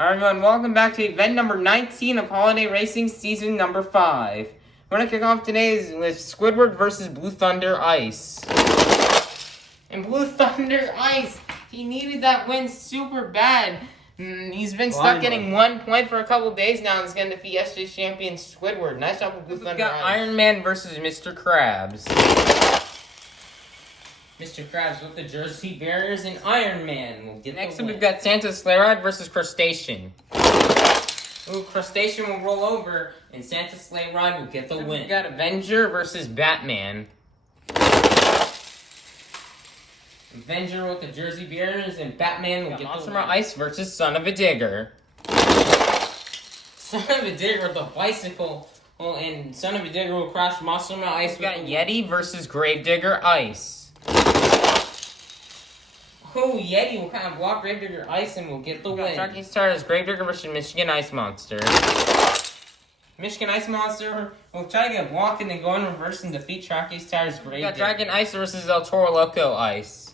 Alright everyone, welcome back to event number 19 of Holiday Racing Season number 5. We're going to kick off today with Squidward versus Blue Thunder Ice. And Blue Thunder Ice, he needed that win super bad. He's been stuck getting 1 point for a couple days now and he's going to defeat yesterday's champion Squidward. Nice job with Blue Thunder Ice. Iron Man versus Mr. Krabs. Mr. Krabs with the Jersey Barriers and Iron Man will get next up. We've got Santa's Sleigh Ride versus Crustacean. Ooh, Crustacean will roll over and Santa's Sleigh Ride will get the win. We've got Avenger versus Batman. Avenger with the Jersey Barriers and Batman will get Monster Ice versus Son of a Digger. Son of a Digger with a bicycle. Well, and Son of a Digger will crash Monster Ice. We've got Yeti versus Gravedigger Ice. Oh, Yeti will kind of block Gravedigger Ice and will get the win. Sharky starts Gravedigger versus Michigan Ice Monster. Michigan Ice Monster will try to get blocked and then go in reverse and defeat Sharky Star's Gravedigger. We got Dragon Ice versus El Toro Loco Ice.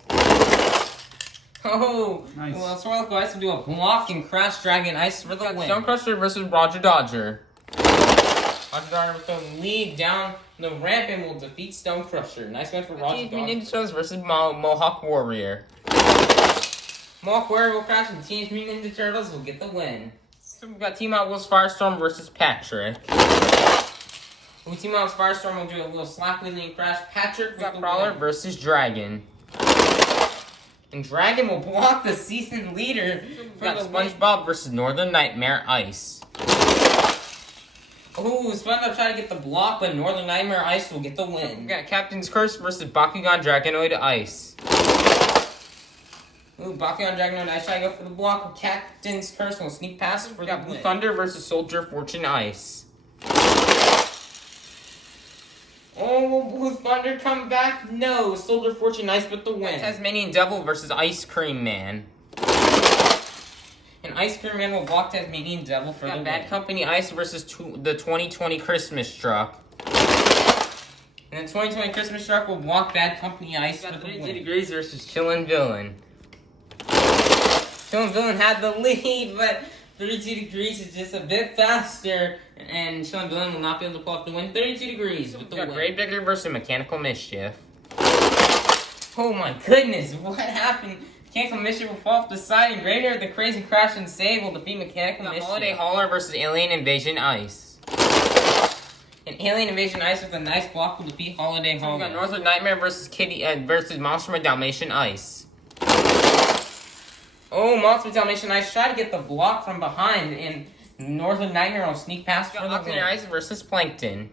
Oh, nice. Well, El Toro Loco Ice will do a block and crash Dragon Ice for the win. Stone Crusher versus Roger Dodger. Roger Dodger with the lead down the ramp and will defeat Stone Crusher. Nice win for Roger Dodger. Teenage Mutant Ninja Turtles versus Mohawk Warrior. Mohawk Warrior will crash and Teenage Mutant Ninja Turtles will get the win. So we've got Team Hot Wheels Firestorm versus Patrick. Team Hot Wheels Firestorm will do a little slap wheelie and crash. Patrick with the Brawler versus Dragon. And Dragon will block the season leader. We've got SpongeBob versus Northern Nightmare Ice. Ooh, SpongeBob tried to get the block, but Northern Nightmare Ice will get the win. We've got Captain's Curse versus Bakugan Dragonoid Ice. Ooh, Bakugan Dragonoid Ice try to go for the block with Captain's Curse will sneak past for the Blue Thunder versus Soldier Fortune Ice. Oh, will Blue Thunder come back? No, Soldier Fortune Ice with the win. Tasmanian Devil versus Ice Cream Man. And Ice Cream Man will block Tasmanian Devil for the win. Bad Company Ice versus the 2020 Christmas Truck. And the 2020 Christmas Truck will block Bad Company Ice for the win. 32 Degrees versus Chillin' Villain. Chillin' Villain had the lead, but 32 Degrees is just a bit faster, and Chillin' Villain will not be able to pull off the win. 32 Degrees with the win. Gravedigger versus Mechanical Mischief. Oh my goodness, what happened? Mechanical Mischief will fall off the side, and Gravedigger with the Crazy Crash and Save will defeat Mechanical Mischief. Holiday Hauler versus Alien Invasion Ice. And Alien Invasion Ice with a nice block will defeat Holiday Hauler. We got Northern Nightmare versus versus Monster Dalmatian Ice. Oh, Monster Dalmatian Ice try to get the block from behind, and Northern Nightmare will sneak past for the win. Octanator Ice versus Plankton.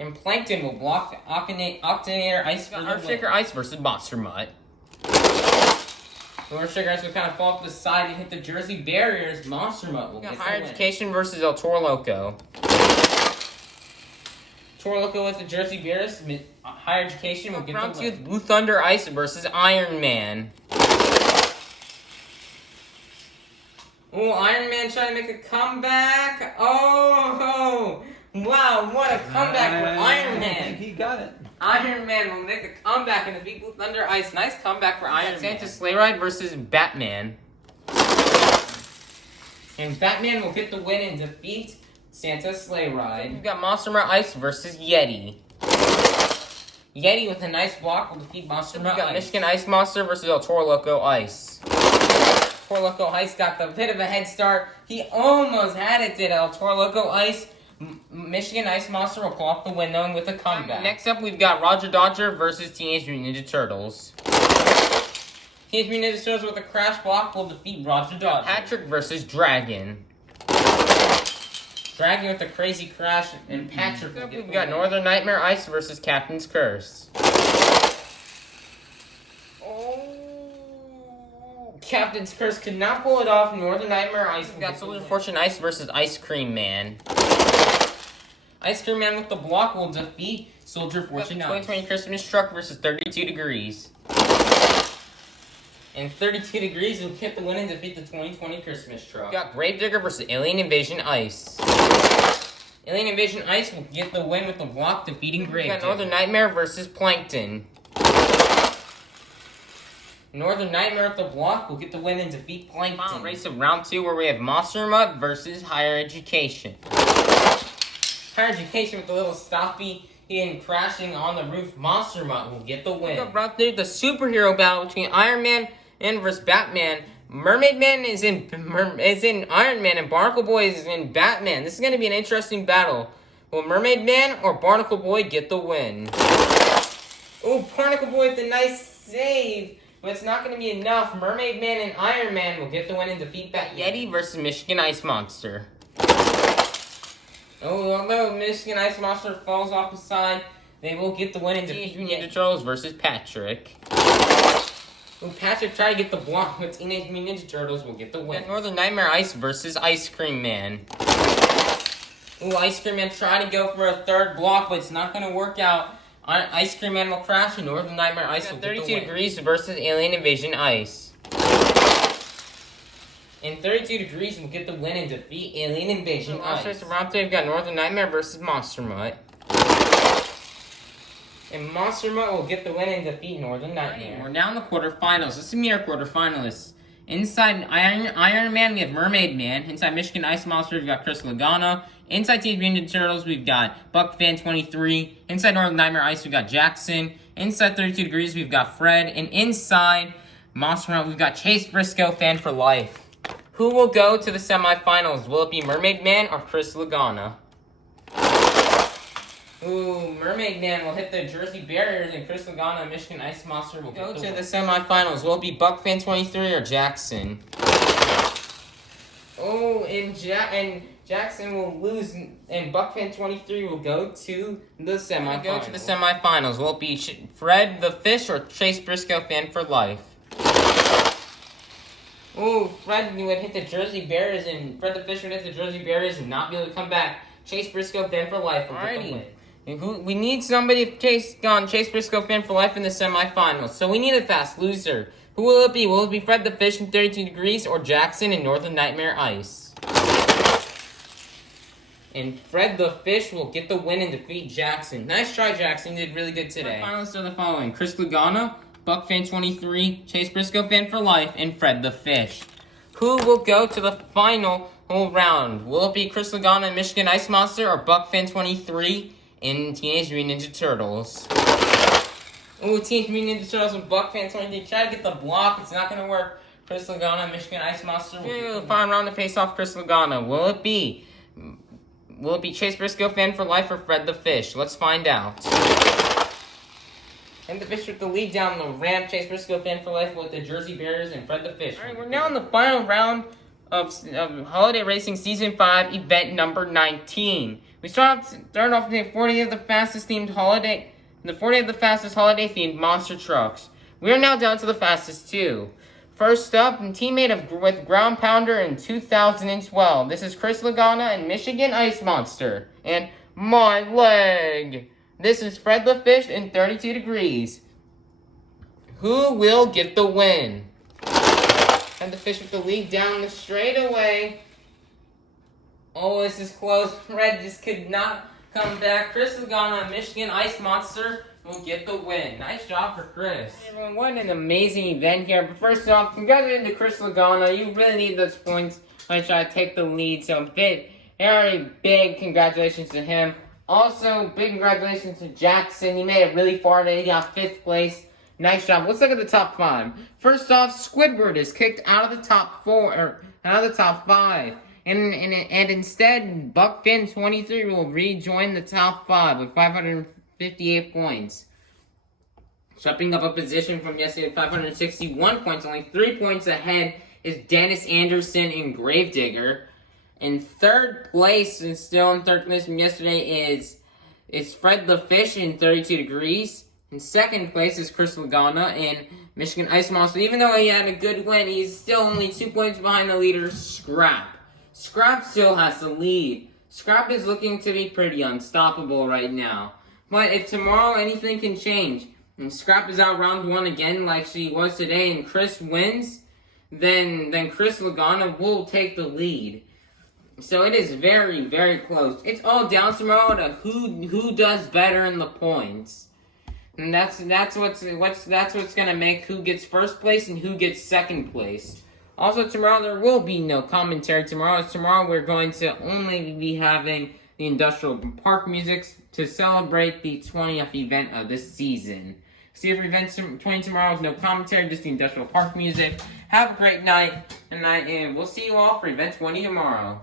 And Plankton will block Octanator Ice for the win. Earthshaker Ice versus Monster Mutt. Earthshaker Ice will kind of fall to the side and hit the Jersey Barriers. Monster Mutt will get the win. Higher Education versus El Toro Loco. Toro Loco with the Jersey Barriers. Higher Education will get the win. Blue Thunder Ice versus Iron Man. Oh, Iron Man trying to make a comeback. Oh, wow, what a comeback for Iron Man. I think he got it. Iron Man will make a comeback and defeat Blue Thunder Ice. Nice comeback for Iron Man. Santa's Sleigh Ride versus Batman. And Batman will get the win and defeat Santa's Sleigh Ride. We've got Monster Ice versus Yeti. Yeti with a nice block will defeat Monster Ice. We've got Michigan Ice Monster versus El Toro Loco Ice. Toro Loco Ice got the bit of a head start. He almost had it, did El Toro Loco Ice. Michigan Ice Monster will pull off the win, knowing with a comeback. Next up, we've got Roger Dodger versus Teenage Mutant Ninja Turtles. Teenage Mutant Ninja Turtles with a crash block will defeat Roger Dodger. Patrick versus Dragon. Dragon with a crazy crash, and Patrick will get. We've got Northern Nightmare Ice versus Captain's Curse. Oh, Captain's Curse could not pull it off. Northern Nightmare Ice. We've got Soldier Fortune Ice versus Ice Cream Man. Ice Cream Man with the block will defeat Soldier Fortune Ice. 2020 Christmas Truck versus 32 Degrees. And 32 Degrees will get the win and defeat the 2020 Christmas Truck. We got Gravedigger versus Alien Invasion Ice. Alien Invasion Ice will get the win with the block, defeating Gravedigger. We got Northern Nightmare versus Plankton. Northern Nightmare at the block will get the win and defeat Plankton. Final race of round 2 where we have Monster Mutt versus Higher Education. Higher Education with a little stoppy and crashing on the roof. Monster Mutt will get the win. Round 3, the superhero battle between Iron Man and versus Batman. Mermaid Man is in Iron Man and Barnacle Boy is in Batman. This is going to be an interesting battle. Will Mermaid Man or Barnacle Boy get the win? Oh, Barnacle Boy with a nice save. But it's not going to be enough. Mermaid Man and Iron Man will get the win and defeat Bat Yeti versus Michigan Ice Monster. Oh, although Michigan Ice Monster falls off the side, they will get the win and defeat Ninja Turtles versus Patrick. Oh, Patrick tried to get the block, but Teenage Mutant Ninja Turtles will get the win. Northern Nightmare Ice versus Ice Cream Man. Oh, Ice Cream Man tried to go for a third block, but it's not going to work out. Ice Cream Man will crash, and Northern Nightmare Ice will get the win. 32 Degrees versus Alien Invasion Ice. And 32 Degrees will get the win and defeat Alien Invasion Ice. So round 3, we've got Northern Nightmare versus Monster Mutt. And Monster Mutt will get the win and defeat Northern Nightmare. We're now in the quarterfinals. This is our quarterfinalists. Inside Iron Man, we have Mermaid Man. Inside Michigan Ice Monster, we've got Chris Lagana. Inside Teenage Mutant Ninja Turtles, we've got BuckFan23. Inside Northern Nightmare Ice, we've got Jackson. Inside 32 Degrees, we've got Fred. And inside Monster Mutt, we've got Chase Briscoe, Fan for Life. Who will go to the semifinals? Will it be Mermaid Man or Chris Lagana? Ooh, Mermaid Man will hit the Jersey barriers, and Chris Lagana and Michigan Ice Monster will go to the semifinals. Will it be BuckFan23 or Jackson? Oh, and Jackson will lose, and BuckFan23 will go to the semifinals. Will it be Fred the Fish or Chase Briscoe, Fan for Life? Oh, Fred would hit the Jersey barriers, and Fred the Fish would hit the Jersey barriers and not be able to come back. Chase Briscoe, Fan for Life will get the win. And we need somebody to Chase Briscoe, Fan for Life in the semifinals. So we need a fast loser. Who will it be? Will it be Fred the Fish in 32 Degrees or Jackson in Northern Nightmare Ice? And Fred the Fish will get the win and defeat Jackson. Nice try, Jackson. You did really good today. The finalists are the following: Chris Lagana, BuckFan23, Chase Briscoe, Fan for Life, and Fred the Fish. Who will go to the final round? Will it be Chris Lagana and Michigan Ice Monster or BuckFan23 in Teenage Mutant Ninja Turtles? Ooh, Teenage Mutant Ninja Turtles and BuckFan23. Try to get the block. It's not going to work. Chris Lagana and Michigan Ice Monster will get the final round to face off Chris Lagana. Will it be Chase Briscoe, Fan for Life, or Fred the Fish? Let's find out. And the Fish with the lead down the ramp. Chase Briscoe, Fan for Life with the Jersey Barriers, and Fred the Fish. Alright, we're now in the final round of Holiday Racing Season 5, event number 19. We start off with the 40 of the fastest holiday themed monster trucks. We are now down to the fastest 2. First up, teammate with Ground Pounder in 2012. This is Chris Lagana and Michigan Ice Monster. And my leg. This is Fred the Fish in 32 Degrees. Who will get the win? Fred the Fish with the lead down the straightaway. Oh, this is close. Fred just could not come back. Chris Lagana, Michigan Ice Monster, will get the win. Nice job for Chris. Hey everyone, what an amazing event here. But first off, congratulations to Chris Lagana. You really need those points when I try to take the lead. So very big congratulations to him. Also, big congratulations to Jackson. He made it really far today. He got 5th place. Nice job. Let's look at the top 5. First off, Squidward is kicked out of the top 5. And instead, BuckFan23 will rejoin the top 5 with 558 points. Jumping up a position from yesterday at 561 points, only 3 points ahead is Dennis Anderson in Gravedigger. In 3rd place, and still in 3rd place from yesterday, is Fred the Fish in 32 Degrees. In 2nd place is Chris Lagana in Michigan Ice Monster. Even though he had a good win, he's still only 2 points behind the leader, Scrap. Scrap still has the lead. Scrap is looking to be pretty unstoppable right now. But if tomorrow anything can change, and Scrap is out round 1 again like she was today, and Chris wins, then Chris Lagana will take the lead. So it is very, very close. It's all down tomorrow to who does better in the points. And that's what's gonna make who gets first place and who gets second place. Also, tomorrow there will be no commentary. Tomorrow we're going to only be having the Industrial Park music to celebrate the 20th event of this season. See if event 20 tomorrow with no commentary, just the Industrial Park music. Have a great night, and we'll see you all for event 20 tomorrow.